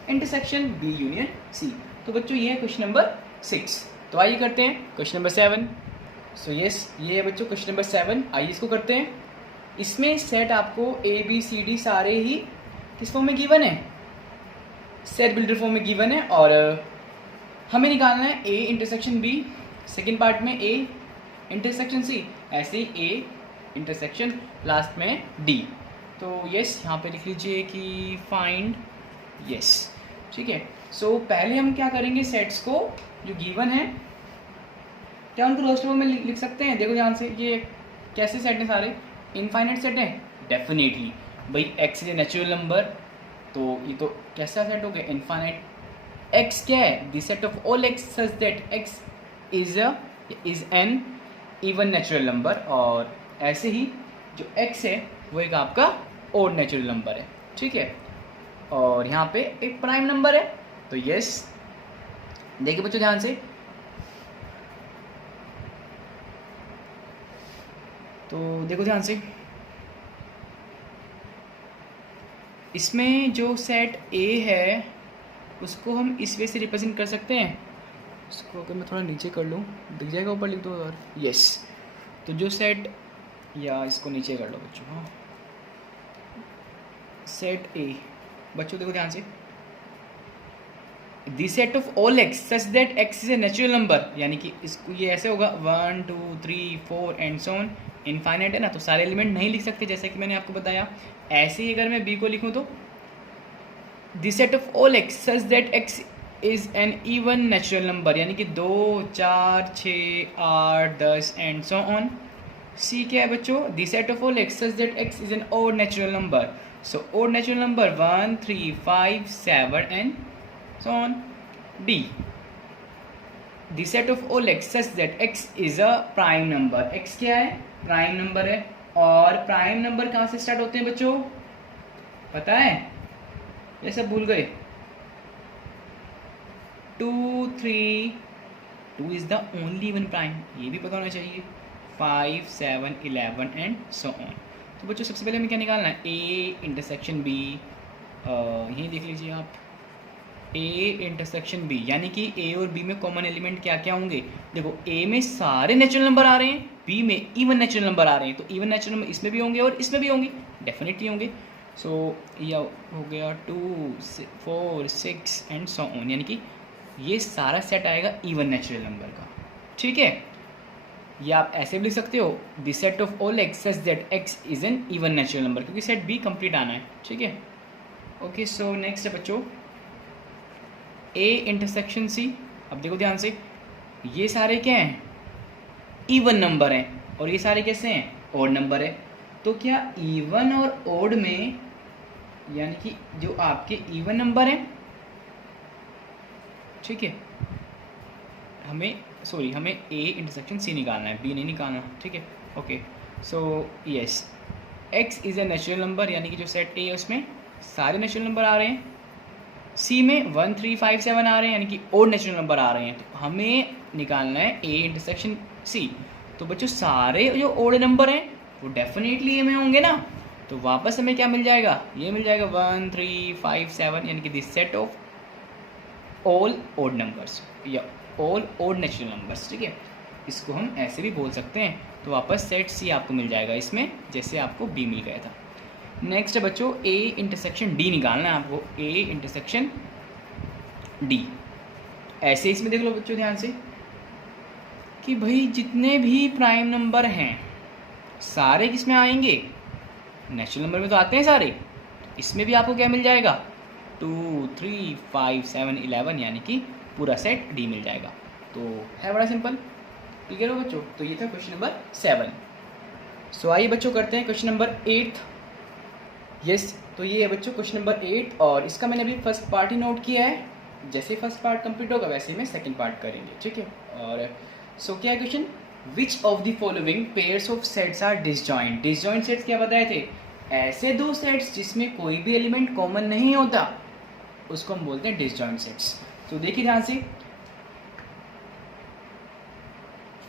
intersection B union C. तो बच्चों ये है क्वेश्चन नंबर 6। तो आइए करते हैं क्वेश्चन नंबर 7। सो यस ये है बच्चों क्वेश्चन नंबर 7। आइए इसको करते हैं। इसमें सेट आपको ए बी सी डी सारे ही किस फॉर्म में गिवन है, सेट बिल्डर फॉर्म में गिवन है। और हमें निकालना है A intersection B, second part में ए इंटरसेक्शन सी, ऐसे ही ए इंटरसेक्शन लास्ट में डी। तो यस यहाँ पे लिख लीजिए कि फाइंड यस। ठीक है, सो पहले हम क्या करेंगे, सेट्स को जो गिवन है क्या उनको रोस्टर फॉर्म में लिख सकते हैं। देखो ध्यान से, ये कैसे सेट हैं सारे, इनफाइनाइट सेट है डेफिनेटली भाई। X is a natural number, तो ये तो कैसा सेट हो गया, इनफाइनाइट। एक्स क्या है, the set of all x such that x is an even natural number. और ऐसे ही जो एक्स है वो एक आपका ओड नेचुरल नंबर है। ठीक है, और यहाँ पे एक प्राइम नंबर है। तो यस देखिए बच्चों ध्यान से, तो देखो ध्यान से, इसमें जो सेट ए है उसको हम इस वे से रिप्रेजेंट कर सकते हैं। इसको अगर मैं थोड़ा नीचे कर लूँ दिख जाएगा, ऊपर लिख दो और यस। तो जो सेट, या इसको नीचे कर लो बच्चों, हाँ सेट ए। बच्चों देखो ध्यान से, the set of all x such that x is a natural number, यानी कि इसको ये ऐसे होगा 1, 2, 3, 4 एंड सो ऑन। इनफाइनाइट है ना, तो सारे एलिमेंट नहीं लिख सकते जैसे कि मैंने आपको बताया। ऐसे ही अगर मैं बी को लिखूं तो the set of all x such that x is an even natural number, यानी कि 2, 4, 6, 8, 10 एंड सो ऑन। सी क्या है बच्चों, the set of all x such that x is an odd natural number, so odd natural number 1, 3, 5, 7 and so on. D, the set of all x such that x is a prime number. x क्या है, प्राइम नंबर है। और प्राइम नंबर कहाँ से स्टार्ट होते हैं बच्चों, पता है, ये सब भूल गए। 2, 3, 2 is the only one prime, ये भी पता होना चाहिए। 5, 7, 11 एंड सो ऑन। तो बच्चों सबसे पहले हमें क्या निकालना है, ए इंटरसेक्शन बी। यही देख लीजिए आप, ए इंटरसेक्शन बी, यानी कि ए और बी में कॉमन एलिमेंट क्या क्या होंगे। देखो ए में सारे नेचुरल नंबर आ रहे हैं, बी में इवन नेचुरल नंबर आ रहे हैं, तो इवन नेचुरल नंबर इसमें भी होंगे और इसमें भी होंगे, डेफिनेटली होंगे। सो यह हो गया 2, 4, 6 एंड सो ऑन, यानी कि ये सारा सेट आएगा इवन नेचुरल नंबर का। ठीक है, या आप ऐसे भी लिख सकते हो, the set of all x such that x is an even natural number, क्योंकि सेट बी कंप्लीट आना है। ठीक है, ओके। सो नेक्स्ट है बच्चों ए इंटरसेक्शन सी। अब देखो ध्यान से, ये सारे क्या हैं, इवन नंबर हैं, और ये सारे कैसे हैं, ओड नंबर है। तो क्या इवन और ओड में, यानी कि जो आपके इवन नंबर हैं, ठीक है, हमें ए इंटरसेक्शन सी निकालना है, बी नहीं निकालना। ठीक है, okay. So yes, x is a natural number, यानी कि जो सेट ए है उसमें सारे नेचुरल नंबर आ रहे हैं। सी में 1, 3, 5, 7 आ रहे हैं, यानी कि ओड नेचुरल नंबर आ रहे हैं। तो हमें निकालना है ए इंटरसेक्शन सी। तो बच्चों सारे जो ओड नंबर हैं वो डेफिनेटली ए में होंगे ना, तो वापस हमें क्या मिल जाएगा, ये मिल जाएगा 1, 3, 5, 7, यानी कि this set of all odd numbers या ऑल ओड नेचुरल नंबर्स। ठीक है, इसको हम ऐसे भी बोल सकते हैं। तो वापस सेट सी आपको मिल जाएगा इसमें, जैसे आपको बी मिल गया था। नेक्स्ट है बच्चों ए इंटरसेक्शन डी निकालना है आपको, ए इंटरसेक्शन डी। ऐसे इसमें देख लो बच्चों ध्यान से, कि भाई जितने भी प्राइम नंबर हैं सारे किस में आएंगे, नेचुरल नंबर में तो आते हैं सारे, इसमें भी आपको क्या मिल जाएगा 2 3 5 7 11 यानी कि पूरा सेट डी मिल जाएगा। तो है बड़ा सिंपल, ठीक है बच्चों। तो ये था क्वेश्चन नंबर 7। सो आइए बच्चों करते हैं क्वेश्चन नंबर 8। यस, तो ये है बच्चों क्वेश्चन नंबर 8 और इसका मैंने अभी फर्स्ट पार्ट ही नोट किया है। जैसे फर्स्ट पार्ट कंप्लीट होगा वैसे ही मैं सेकंड पार्ट करेंगे, ठीक है। और सो क्या है question, which of the following pairs of sets are disjoint. Disjoint sets क्या बताए थे, ऐसे दो सेट्स जिसमें कोई भी एलिमेंट कॉमन नहीं होता उसको हम बोलते हैं डिसजॉइंट सेट्स। तो देखिए ध्यान से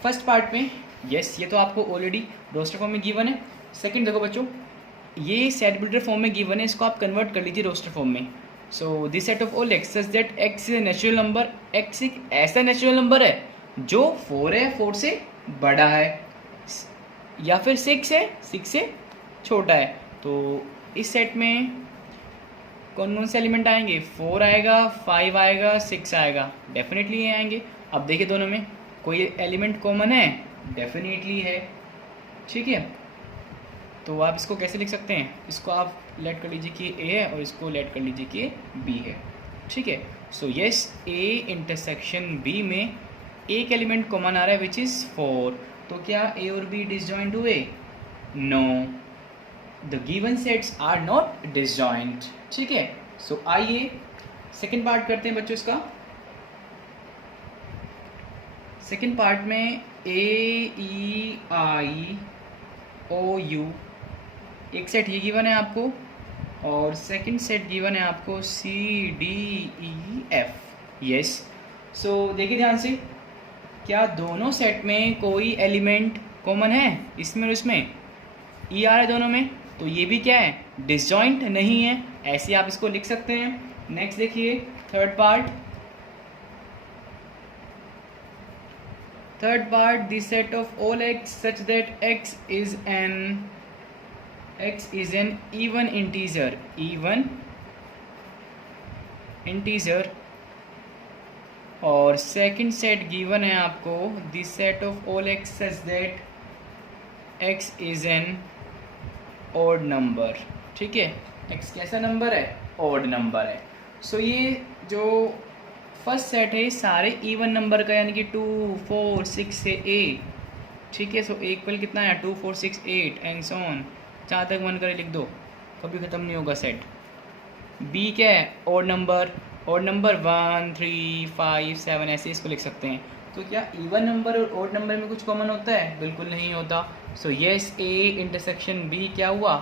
फर्स्ट पार्ट में, यस ये तो आपको ऑलरेडी रोस्टर फॉर्म में गिवन है। सेकंड देखो बच्चों, ये सेट बिल्डर फॉर्म में गिवन है, इसको आप कन्वर्ट कर लीजिए रोस्टर फॉर्म में। So this set of all x such that x is a natural number. X एक ऐसा नेचुरल नंबर है जो 4 है, 4 से बड़ा है, या फिर 6 है, 6 से छोटा है। तो इस सेट में कौन कौन से एलिमेंट आएंगे, 4 आएगा, 5 आएगा, 6 आएगा, डेफिनेटली ये आएंगे। अब देखिए दोनों में कोई एलिमेंट कॉमन है, डेफिनेटली है, ठीक है। तो आप इसको कैसे लिख सकते हैं, इसको आप लेट कर लीजिए कि ए है और इसको लेट कर लीजिए कि बी है, ठीक है। So yes, A intersection B में एक एलिमेंट कॉमन आ रहा है विच इज़ 4। तो क्या ए और बी डिसजॉइंट हुए, no, the given sets are not disjoint, ठीक है। सो आइए सेकेंड पार्ट करते हैं बच्चों इसका। सेकेंड पार्ट में A E I O U एक सेट ये गिवन है आपको, और सेकंड सेट गिवन है आपको C D E F, yes. So देखिए ध्यान से, क्या दोनों सेट में कोई एलिमेंट कॉमन है, इसमें और इसमें ई आ रहा है दोनों में, तो ये भी क्या है, डिसजॉइंट नहीं है, ऐसे आप इसको लिख सकते हैं। नेक्स्ट देखिए third part, the set of all x such that x is an even integer, और सेकंड सेट गिवन है आपको the set of all x such that x is an odd number, ठीक है। x कैसा नंबर है, odd नंबर है। सो ये जो फर्स्ट सेट है सारे इवन नंबर का, यानी कि 2 4 6 से 8, ठीक है। सो इक्वल कितना है 2 4 6 8 एंड सो ऑन, जहाँ तक मन करे लिख दो, कभी ख़त्म नहीं होगा सेट। बी क्या है, ऑड नंबर 1 3 5 7 ऐसे इसको लिख सकते हैं। तो क्या इवन नंबर और ऑड नंबर में कुछ कॉमन होता है, बिल्कुल नहीं होता। So yes, A intersection B क्या हुआ,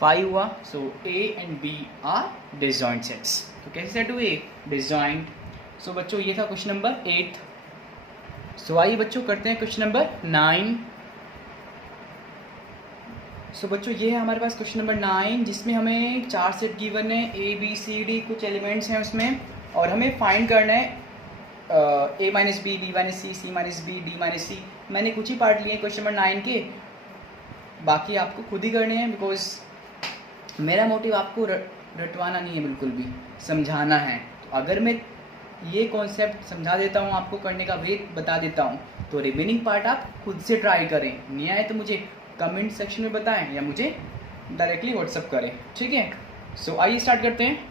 5 हुआ। So A and B are disjoint sets. तो कैसे सेट हुए, डिसजॉइंट। सो बच्चों ये था क्वेश्चन नंबर 8। सो आइए बच्चों करते हैं क्वेश्चन नंबर 9। सो बच्चों ये है हमारे पास क्वेश्चन नंबर 9, जिसमें हमें 4 सेट गिवन है, ए बी सी डी कुछ एलिमेंट्स हैं उसमें, और हमें फाइंड करना है ए माइनस बी, बी माइनस सी, सी माइनस बी, डी माइनस सी। मैंने कुछ ही पार्ट लिए क्वेश्चन नंबर 9 के, बाकी आपको खुद ही करने हैं, बिकॉज मेरा मोटिव आपको रटवाना नहीं है, बिल्कुल भी समझाना है। तो अगर मैं ये कॉन्सेप्ट समझा देता हूँ, आपको करने का वे बता देता हूँ, तो रिमेनिंग पार्ट आप खुद से ट्राई करें। नहीं आए तो मुझे कमेंट सेक्शन में बताएं या मुझे डायरेक्टली व्हाट्सअप करें, ठीक है। सो आइए स्टार्ट करते हैं।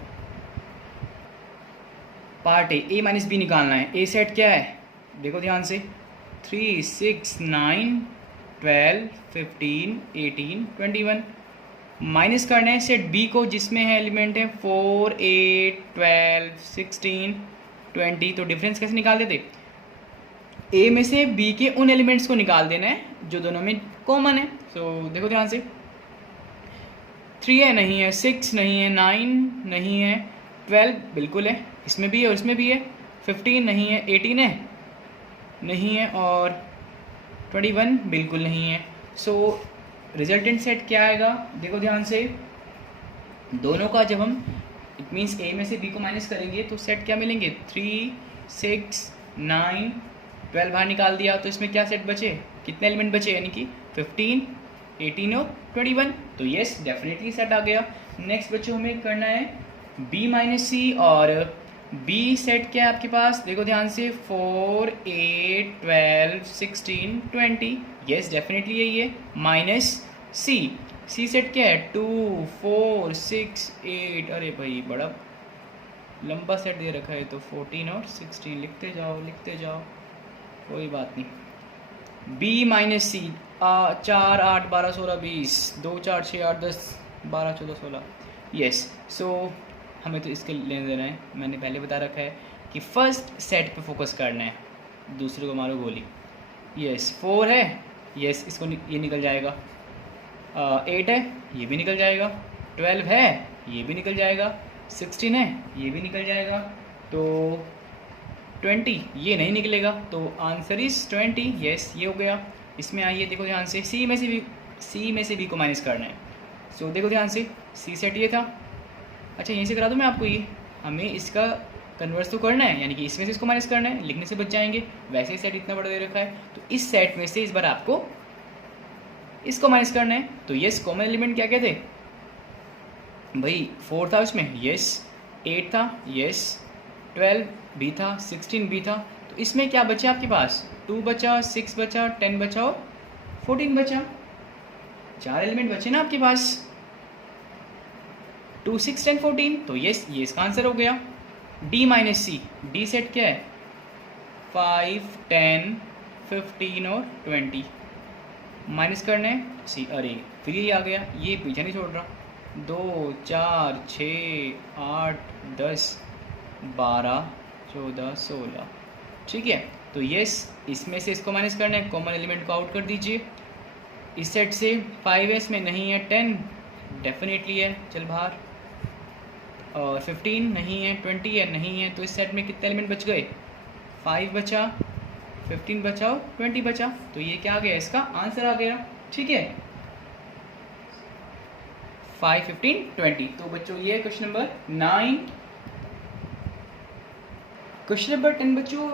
पार्ट ए माइनस बी निकालना है। ए सेट क्या है, देखो ध्यान से, 3 6 9 12 15 18 21। माइनस करना है सेट बी को, जिसमें है एलिमेंट है 4 8 12 16 20। तो डिफरेंस कैसे निकाल देते, ए में से बी के उन एलिमेंट्स को निकाल देना है जो दोनों में कॉमन है। सो देखो ध्यान से, 3 है, नहीं है, 6 नहीं है, 9 नहीं है, 12 बिल्कुल है, इसमें भी है और इसमें भी है, 15 नहीं है, 18 है, नहीं है, और 21 बिल्कुल नहीं है। सो रिजल्टेंट सेट क्या आएगा, देखो ध्यान से, दोनों का जब हम इट मीन्स ए में से बी को माइनस करेंगे तो सेट क्या मिलेंगे, 3 6 9 12 बाहर निकाल दिया, तो इसमें क्या सेट बचे, कितने एलिमेंट बचे, यानी कि 15 18 और 21। तो यस डेफिनेटली सेट आ गया। नेक्स्ट बच्चों हमें करना है बी माइनस सी और बी सेट क्या है आपके पास, देखो ध्यान से, 4 8 12 16 20, यस डेफिनेटली यही है। माइनस सी सेट क्या है, 2 4 6 8, अरे भाई बड़ा लंबा सेट दे रखा है, तो 14 और 16 लिखते जाओ, कोई बात नहीं। बी माइनस सी, 4 8 12 16 20, 2 4 6 8 10 12 14 16, यस। सो हमें तो इसके लेने देना है, मैंने पहले बता रखा है कि फर्स्ट सेट पे फोकस करना है, दूसरे को मारो गोली। यस 4 है, यस इसको ये निकल जाएगा। 8 है, ये भी निकल जाएगा। 12 है, ये भी निकल जाएगा। 16 है, ये भी निकल जाएगा। तो 20 ये नहीं निकलेगा, तो आंसर इज 20, यस ये हो गया। इसमें आइए देखो ध्यान से, सी में से बी को माइनस करना है। सो देखो ध्यान से, सी सेट ये था, अच्छा यहीं से करा दूँ मैं आपको, ये हमें इसका कन्वर्स तो करना है, यानी कि इसमें से इसको माइनस करना है, लिखने से बच जाएंगे। वैसे ही सेट इतना बड़ा दे रखा है, तो इस सेट में से इस बार आपको इसको माइनस करना है। तो यस कॉमन एलिमेंट क्या क्या थे भाई, 4 था उसमें, यस 8 था, यस 12 भी था, 16 भी था। तो इसमें क्या बचा आपके पास, 2 बचा, 6 बचा, 10 बचा और 14 बचा। 4 एलिमेंट बचे ना आपके पास, 2 6 10 14, तो यस ये इसका आंसर हो गया। डी माइनस सी, डी सेट क्या है, 5 10 15 और 20, माइनस करना है सी, अरे फिर ये आ गया, ये पीछे नहीं छोड़ रहा। 2 4 6 8 10 12 14 16, ठीक है। तो यस इसमें से इसको माइनस करना है, कॉमन एलिमेंट को आउट कर दीजिए। इस सेट से 5s में नहीं है, 10 डेफिनेटली है, चल बाहर। और 15 नहीं है, 20 है, नहीं है। तो इस सेट में कितने एलिमेंट बच गए, 5 बचा, 15 बचा और 20 बचा। तो ये क्या आ गया, इसका आंसर आ गया, ठीक है, 5 15 20। तो बच्चों ये है क्वेश्चन नंबर 9। क्वेश्चन नंबर 10 बच्चों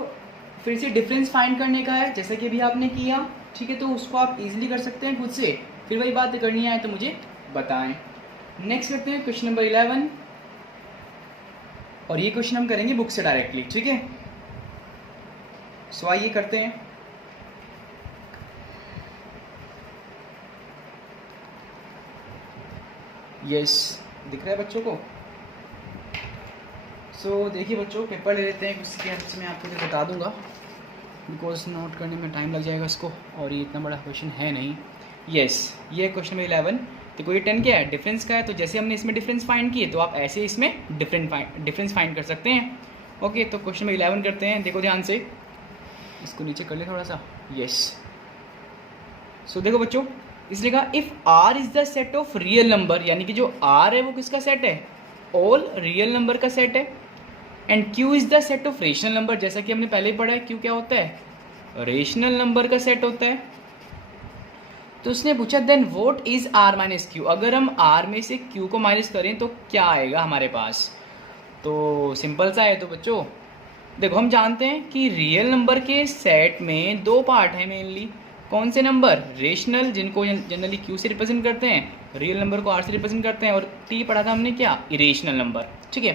फिर से डिफरेंस फाइंड करने का है, जैसा कि अभी आपने किया, ठीक है। तो उसको आप इजीली कर सकते हैं खुद से, फिर वही बात करनी है तो मुझे बताएं। नेक्स्ट करते हैं क्वेश्चन नंबर 11, और ये क्वेश्चन हम करेंगे बुक से डायरेक्टली, ठीक है। सो आइए करते हैं। यस दिख रहा है बच्चों को। सो देखिए बच्चों, पेपर ले लेते हैं, उसके अंदर मैं आपको बता दूंगा, बिकॉज नोट करने में टाइम लग जाएगा इसको, और ये इतना बड़ा क्वेश्चन है नहीं। यस ये क्वेश्चन नंबर 11। देखो ये 10 क्या है, डिफरेंस का है, तो जैसे हमने इसमें डिफरेंस फाइंड किए, तो आप ऐसे इसमें डिफरेंस फाइंड कर सकते हैं। ओके तो क्वेश्चन नंबर 11 करते हैं, देखो ध्यान से, इसको नीचे कर ले थोड़ा सा। यस सो देखो बच्चों, इसने कहा if R is the set of real number, यानी कि जो आर है वो किसका सेट है, ऑल रियल नंबर का सेट है। And Q is the set of rational number, जैसा कि हमने पहले ही पढ़ा है, क्यू क्या होता है, रेशनल नंबर का सेट होता है। तो उसने पूछा then what is R minus Q, अगर हम आर में से क्यू को माइनस करें तो क्या आएगा हमारे पास। तो सिंपल सा है। तो बच्चों देखो, हम जानते हैं कि रियल नंबर के सेट में 2 पार्ट हैं मेनली। कौन से नंबर, रेशनल, जिनको जनरली क्यू से रिप्रेजेंट करते हैं, रियल नंबर को आर से रिप्रेजेंट करते हैं, और टी पढ़ा था हमने क्या, इरेशनल नंबर, ठीक है।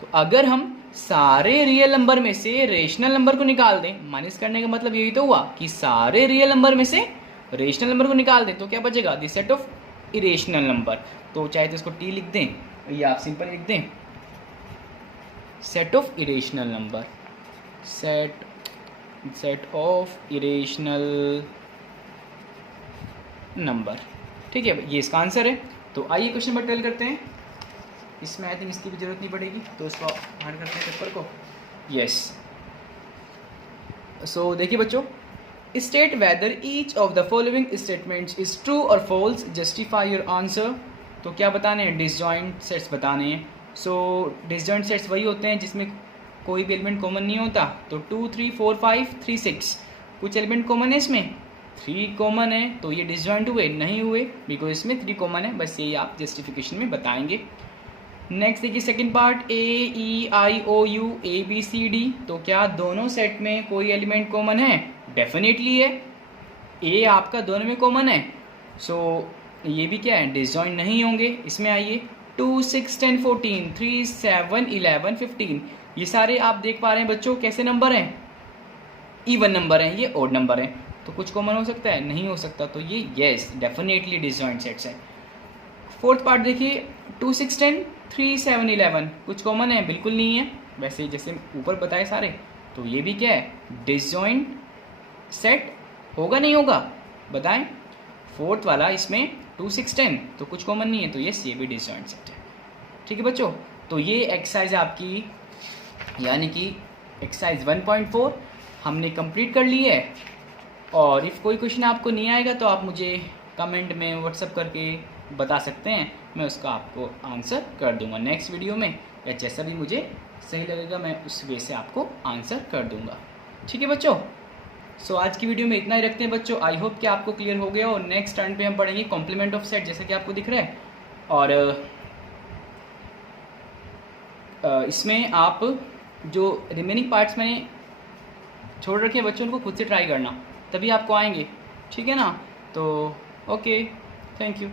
तो अगर हम सारे रियल नंबर में से रेशनल नंबर को निकाल दें, माइनस करने का मतलब यही तो हुआ कि सारे रियल नंबर में से रेशनल नंबर को निकाल दें, तो क्या बचेगा, the set of irrational number. तो चाहे तो इसको टी लिख दें या आप सिंपल लिख दें, set of irrational number, set of irrational number, ठीक है, ये इसका आंसर है। तो आइए क्वेश्चन नंबर 12 करते हैं। इसमें आई थिंक इसकी भी जरूरत नहीं पड़ेगी, तो इसको हट करते हैं पेपर को। यस सो देखिए बच्चों, state whether each of the following statements is true और फॉल्स, जस्टिफाई योर आंसर। तो क्या बताने हैं, डिसजॉइंट सेट्स बताने हैं। सो डिसजॉइंट सेट्स वही होते हैं जिसमें कोई भी एलिमेंट कॉमन नहीं होता। तो 2 3 4 5 3 6, कुछ एलिमेंट कॉमन है, इसमें 3 कॉमन है, तो ये डिसजॉइंट हुए नहीं हुए, बिकॉज इसमें 3 कॉमन है। बस ये आप जस्टिफिकेशन में बताएंगे। नेक्स्ट देखिए second part, a E I O u a b c d, तो क्या दोनों सेट में कोई एलिमेंट कॉमन है, डेफिनेटली है, ए आपका दोनों में कॉमन है। सो ये भी क्या है, डिसजॉइंट नहीं होंगे। इसमें आइए 2, 6, 10, 14, 3, 7, 11, 15, ये सारे आप देख पा रहे हैं बच्चों कैसे नंबर हैं, इवन नंबर हैं, ये ओड नंबर हैं, तो कुछ कॉमन हो सकता है, नहीं हो सकता, तो ये येस डेफिनेटली डिसजॉइंट सेट्स है। फोर्थ पार्ट देखिए 2, 6, 10, 3, 7, 11, कुछ कॉमन है, बिल्कुल नहीं है, वैसे जैसे ऊपर बताए सारे, तो ये भी क्या है, डिसजॉइंट सेट होगा नहीं होगा, बताएं। फोर्थ वाला इसमें 2, 6, 10, तो कुछ कॉमन नहीं है, तो ये भी डिसजॉइंट सेट है। ठीक है बच्चों, तो ये एक्सरसाइज आपकी यानी कि एक्सरसाइज 1.4 हमने कंप्लीट कर ली है। और इफ़ कोई क्वेश्चन आपको नहीं आएगा तो आप मुझे कमेंट में व्हाट्सअप करके बता सकते हैं, मैं उसका आपको आंसर कर दूंगा नेक्स्ट वीडियो में, या जैसा भी मुझे सही लगेगा मैं उस वे से आपको आंसर कर दूंगा। ठीक है बच्चों, सो आज की वीडियो में इतना ही रखते हैं बच्चों। आई होप कि आपको क्लियर हो गया, और नेक्स्ट टर्न पे हम पढ़ेंगे कॉम्प्लीमेंट ऑफ सेट, जैसा कि आपको दिख रहा है। और इसमें आप जो रिमेनिंग पार्ट्स मैंने छोड़ रखे हैं बच्चों, उनको खुद से ट्राई करना, तभी आपको आएंगे। ठीक है ना, तो ओके, थैंक यू।